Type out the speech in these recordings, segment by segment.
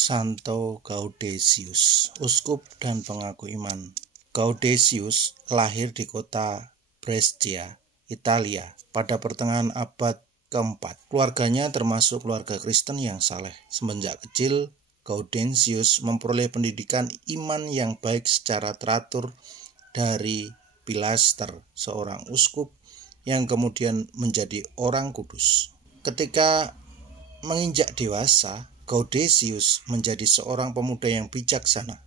Santo Gaudentius, uskup dan pengaku iman. Gaudentius lahir di kota Brescia, Italia pada pertengahan abad keempat. Keluarganya termasuk keluarga Kristen yang saleh. Semenjak kecil, Gaudentius memperoleh pendidikan iman yang baik secara teratur dari Pilaster, seorang uskup yang kemudian menjadi orang kudus. Ketika menginjak dewasa, Gaudentius menjadi seorang pemuda yang bijaksana,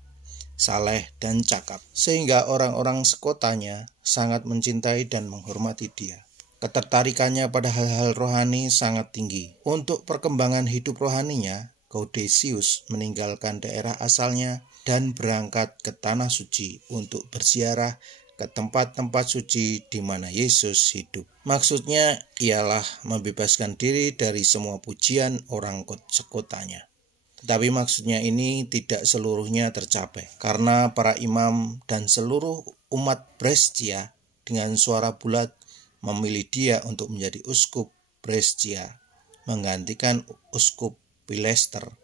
saleh dan cakap, sehingga orang-orang sekotanya sangat mencintai dan menghormati dia. Ketertarikannya pada hal-hal rohani sangat tinggi. Untuk perkembangan hidup rohaninya, Gaudentius meninggalkan daerah asalnya dan berangkat ke Tanah Suci untuk berziarah ke tempat-tempat suci di mana Yesus hidup. Maksudnya ialah membebaskan diri dari semua pujian orang sekotanya. Tetapi maksudnya ini tidak seluruhnya tercapai, karena para imam dan seluruh umat Brescia dengan suara bulat memilih dia untuk menjadi uskup Brescia, menggantikan uskup Pilaster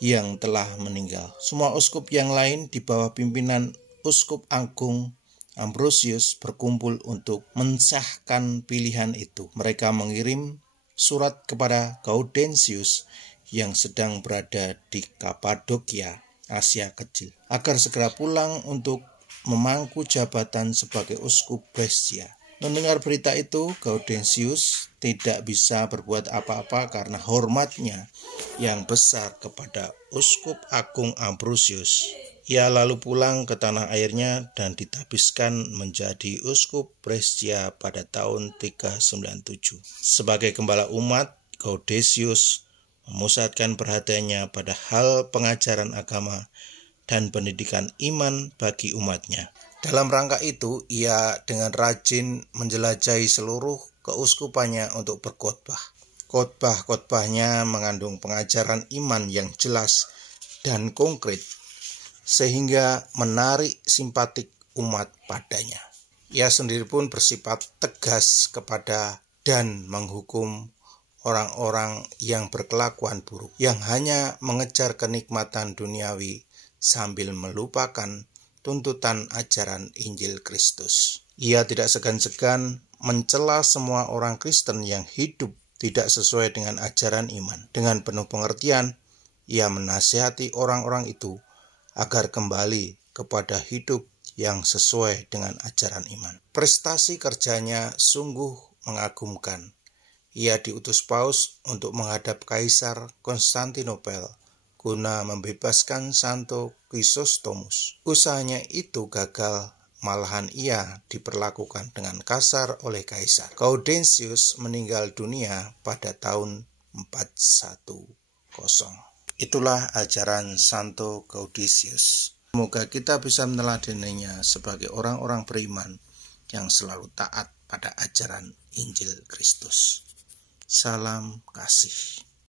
yang telah meninggal. Semua uskup yang lain di bawah pimpinan uskup agung Ambrosius berkumpul untuk mensahkan pilihan itu. Mereka mengirim surat kepada Gaudentius yang sedang berada di Kapadokia, Asia Kecil, agar segera pulang untuk memangku jabatan sebagai uskup Brescia. Mendengar berita itu, Gaudentius tidak bisa berbuat apa-apa karena hormatnya yang besar kepada uskup agung Ambrosius. Ia lalu pulang ke tanah airnya dan ditabiskan menjadi uskup Brescia pada tahun 397. Sebagai gembala umat, Gaudentius memusatkan perhatiannya pada hal pengajaran agama dan pendidikan iman bagi umatnya. Dalam rangka itu, ia dengan rajin menjelajahi seluruh keuskupannya untuk berkhotbah. Khotbah-khotbahnya mengandung pengajaran iman yang jelas dan konkret, sehingga menarik simpatik umat padanya. Ia sendiri pun bersifat tegas kepada dan menghukum orang-orang yang berkelakuan buruk, yang hanya mengejar kenikmatan duniawi sambil melupakan tuntutan ajaran Injil Kristus. Ia tidak segan-segan mencela semua orang Kristen yang hidup tidak sesuai dengan ajaran iman. Dengan penuh pengertian, ia menasihati orang-orang itu agar kembali kepada hidup yang sesuai dengan ajaran iman. Prestasi kerjanya sungguh mengagumkan. Ia diutus Paus untuk menghadap Kaisar Konstantinopel guna membebaskan Santo Chrysostomus. Usahanya itu gagal, malahan ia diperlakukan dengan kasar oleh Kaisar. Gaudentius meninggal dunia pada tahun 410. Itulah ajaran Santo Gaudentius. Semoga kita bisa meneladaninya sebagai orang-orang beriman yang selalu taat pada ajaran Injil Kristus. Salam kasih.